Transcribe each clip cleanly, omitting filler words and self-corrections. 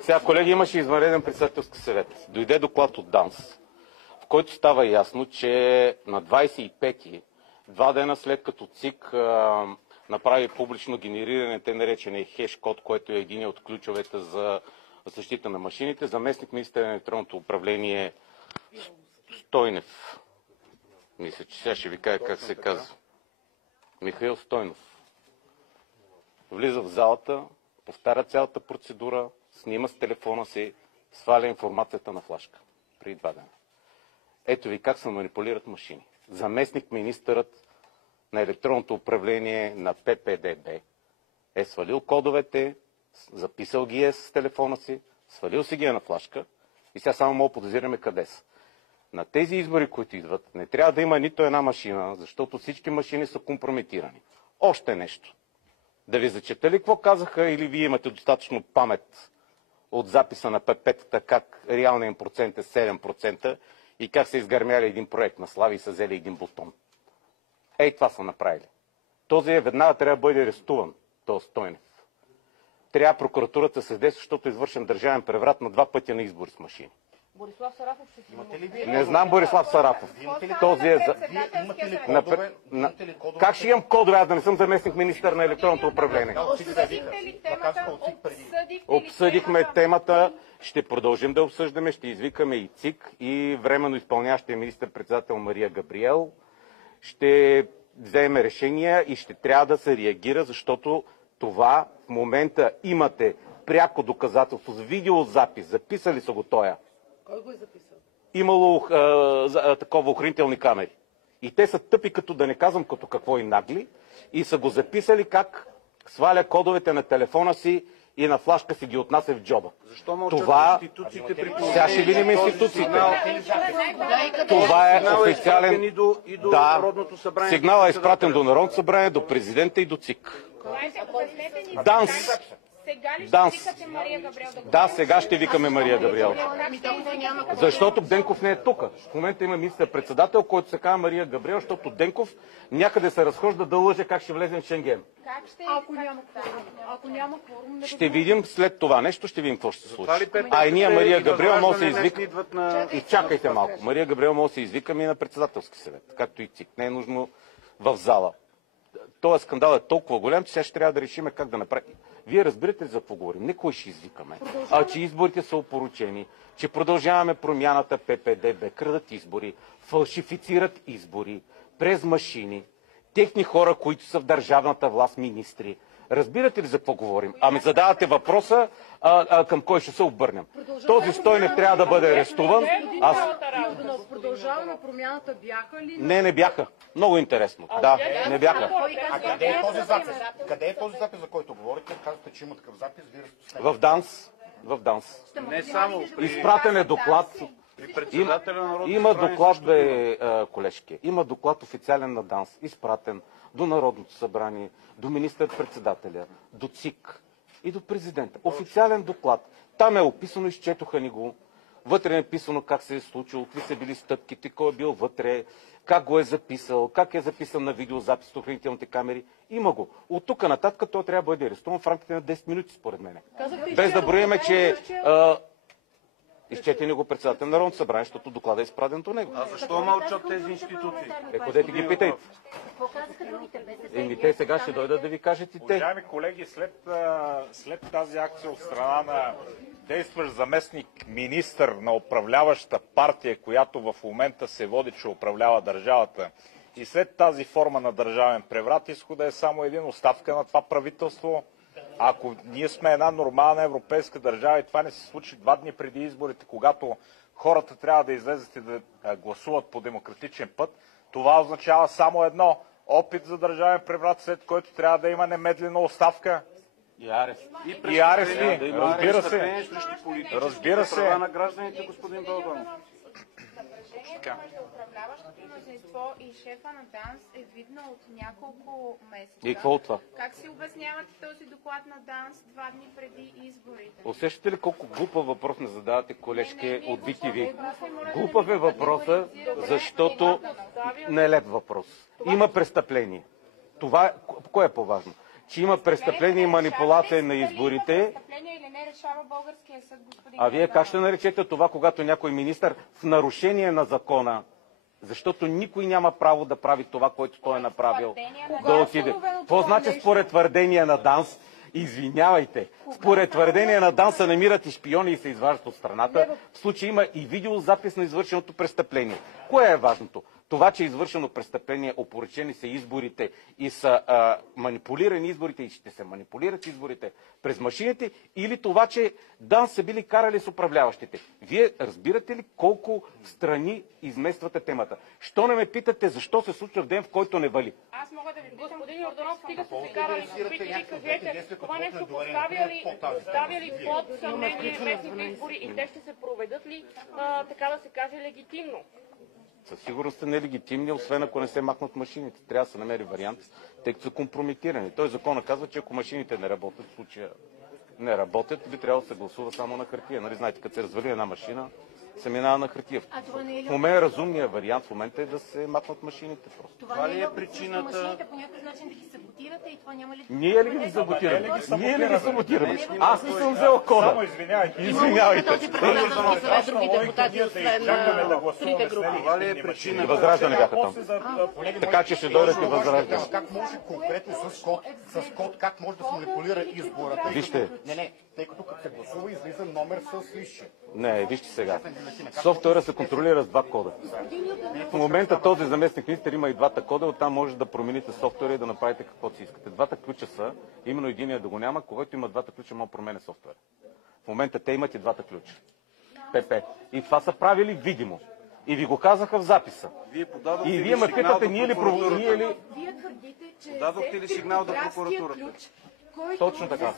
Сега, колеги, имаше извънреден председателски съвет. Дойде доклад от ДАНС, в който става ясно, че на 25-ти, 2 дена след като ЦИК направи публично генериране, те наречения хеш-код, който е един от ключовете за защита на машините, заместник министър на електронното управление Стойнев. Мисля, че сега ще ви кажа как се казва. Михаил Стойнов. Влиза в залата, повтаря цялата процедура, снима с телефона си, сваля информацията на флашка. Преди 2 дена. Ето ви как се манипулират машини. Заместник министърът на електронното управление на ППДБ е свалил кодовете, записал ги е с телефона си, свалил си ги е на флашка и сега само мога подозираме къде са. На тези избори, които идват, не трябва да има нито една машина, защото всички машини са компрометирани. Още нещо. Да ви зачета ли какво казаха или вие имате достатъчно памет от записа на ПП-тата, как реалният им процент е 7% и как са изгърмяли един проект на Слави и са взели един бутон. Ей, това са направили. Този веднага трябва да бъде арестуван, този Стойнев. Трябва прокуратурата да се създаде, защото е извършен държавен преврат на 2 пъти на избори с машини. Борислав Сарафов ще си... Не знам Борислав Сарафов. Този е за... Как ще имам кодове, аз да не съм заместник министър на електронното управление? Обсъдихме темата, ще продължим да обсъждаме, ще извикаме и ЦИК и временно изпълняващия министър-председател Мария Габриел. Ще вземе решения и ще трябва да се реагира, защото това в момента имате пряко доказателство с видеозапис, записали са го тоя. Кой го е записал? Имало такова охранителни камери. И те са тъпи, като да не казвам като какво и нагли, и са го записали как сваля кодовете на телефона си и на флашка си ги отнася в джоба. Защо мълчат институциите при това? Сега ще видим институциите. Това е официален... Да, сигналът е изпратен до Народното събрание, до президента и до ЦИК. ДАНС. ДАНС. Да, сега ще викаме Мария Габриел. Защото Денков не е тук. В момента има министър-председател, който се казва Мария Габриел, защото Денков някъде се разхожда да лъже как ще влезем в Шенген. Ако няма кворум... Ще видим след това нещо, ще видим какво ще се случи. А и ние Мария Габриел може да се извикаме... Изчакайте малко. Мария Габриел може да се извикаме и на председателски съвет, както и ЦИК. Не е нужно в зала. Този скандал е толкова голям, че сега ще трябва да решим как да направим. Вие разбирате за какво говорим. Не кой ще извикаме, а че изборите са опоручени, че продължаваме промяната ППДБ, крадат избори, фалшифицират избори през машини, техни хора, които са в държавната власт, министри. Разбирате ли за какво говорим? Ами задавате въпроса към кой ще се обърнем. Този Стойнев трябва да бъде арестуван. Продължаваме промяната бяха ли? Не бяха. Много интересно. Да, не бяха. А къде е този запис? Къде е този запис, за който говорите? Казвате, че има такъв запис. В ДАНС. В ДАНС. Не само. Изпратен е доклад. Има доклад, колежки. Има доклад официален на ДАНС, изпратен до Народното събрание, до министър-председателя, до ЦИК и до президента. Официален доклад. Там е описано, изчетоха ни го. Вътре е написано как се е случило, какви са били стъпките, кой е бил вътре, как го е записал, как е записан на видеозапис от охранителните камери. Има го. От тук нататък той трябва да бъде арестуван в рамките на 10 минути, според мен. Без да броиме, че... Изчете ни го председател на Народното събрание, защото доклада е изпратен до него. А защо мълчат тези институции? Ходете ги питайте. Те сега ще дойдат да ви кажат и те. Уважаеми колеги, след тази акция от страна на действащ заместник министър на управляваща партия, която в момента се води, че управлява държавата, и след тази форма на държавен преврат, изхода е само един: оставка на това правителство. Ако ние сме една нормална европейска държава и това не се случи 2 дни преди изборите, когато хората трябва да излезат и да гласуват по демократичен път, това означава само едно: опит за държавен преврат, след който трябва да има немедлена оставка. И арест. И арести. Разбира се. Разбира се. На гражданите, господин Балабанов. Между управляващото мнозинство и шефа на ДАНС е видно от няколко месеца. И какво от това? Как си обяснявате този доклад на ДАНС 2 дни преди изборите? Усещате ли колко глупав въпрос не задавате, колежки от BTV? Глупав е въпроса, защото не е леп въпрос. Има престъпление. Това, кое е по-важно? Че има престъпление и манипулация на изборите. решава българския съд, господин А вие как ще Йорданов. наречете това, когато някой министър в нарушение на закона, защото никой няма право да прави това, което той е направил, да отиде. Какво значи според твърдения на ДАНС? Извинявайте. Според твърдения на ДАНС се намират и шпиони и се изваждат от страната. В случай има и видеозапис на извършеното престъпление. Кое е важното? Това, че е извършено престъпление, опорочени са изборите и са манипулирани изборите и ще се манипулират изборите през машините, или това, че ДАНС са били карали с управляващите. Вие разбирате ли колко страни измествате темата? Що не ме питате защо се случва в ден, в който не вали? Аз мога да ви питам. Господин Йорданов, стига сте се карали с опити, ви кажете, това нещо поставя ли под съмнение местните избори и те ще се проведат ли, така да се каже, легитимно? Със сигурност са нелегитимни, освен ако не се махнат машините. Трябва да се намери вариант, тъй като са компрометирани. Той закона казва, че ако машините не работят, в случая не работят, би трябвало да се гласува само на хартия. Нали знаете, като се развали една машина, се минава на хартия. В момента разумният вариант в момента е да се махнат машините просто. Това ли е причината? Машините по някакъв начин да ги саботирате и това няма ли... Ние ли ги саботираме? Ние ли ги саботираме? Аз не съм взел кода. Само извинявайте. Извинявайте. Други депутати, освен трите групи. Това ли е причина? Възраждане бяха там. Така че ще дойдат и възраждане. Как може конкретно с код, как може да се манипулира избора? Вижте. Не, тъй като се гласува, излиза номер с лише. Не, вижте сега. Софтуера се контролира с два кода. В момента този заместник министър има и двата кода, оттам може да промените софтуера и да направите каквото си искате. Двата ключа са, именно единия да го няма, когато има двата ключа, може да променя софтуера. В момента те имат и двата ключа. ПП. И това са правили видимо. И ви го казаха в записа. И вие ме питате, ние ли Вие твърдите, че Дадохте ли сигнал до прокуратурата? Който Точно така.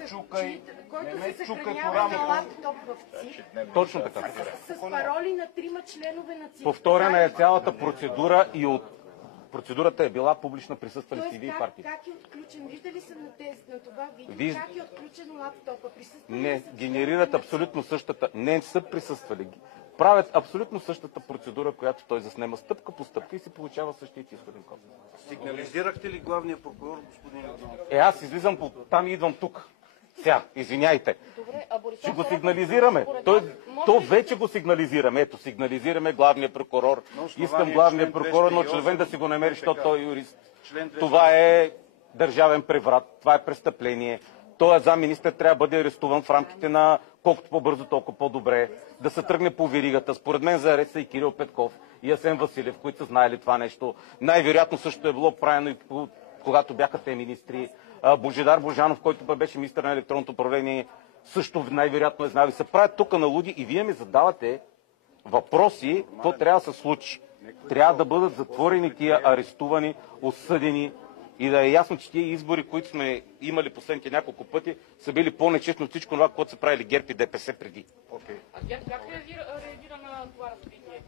който се съхранява на лаптоп в ЦИК, Точно така. с пароли на 3 членове на ЦИК. Повторена е цялата процедура и от процедурата е била публична, присъствали си и вие Тоест, партии. как е отключен? Виждали са на това видео, Виж- как е отключен лаптопа? Присъствали Не, са генерират членове на абсолютно същата. Не са присъствали. Правят абсолютно същата процедура, която той заснема стъпка по стъпка и се получава същия изходен код. Сигнализирахте ли главния прокурор, господин Йорданов? Аз излизам там и идвам тук. Сега, извиняйте. Добре, а Борисов Ще го Сарафов, сигнализираме. според То вас, вече го сигнализираме. Ето, сигнализираме главния прокурор. Искам главния прокурор, но член да си го намери, защото той е юрист. Това е държавен преврат, това е престъпление. Той замминистър трябва да бъде арестуван в рамките на колкото по-бързо, толкова по-добре. Да се тръгне по веригата. Според мен за арест са и Кирил Петков, и Асен Василев, които са знаели това нещо. Най-вероятно също е било правено и когато бяха те министри. Божидар Божанов, който беше министър на електронното управление, също най-вероятно е знал. И се правят тук на луди и вие ми задавате въпроси, какво трябва да се случи. Трябва да бъдат затворени тия арестувани, осъдени и да е ясно, че тия избори, които сме имали последните няколко пъти, са били по-нечестни от всичко това, което са правили ГЕРБ и ДПС преди. А ГЕРБ как реагира на това развитие?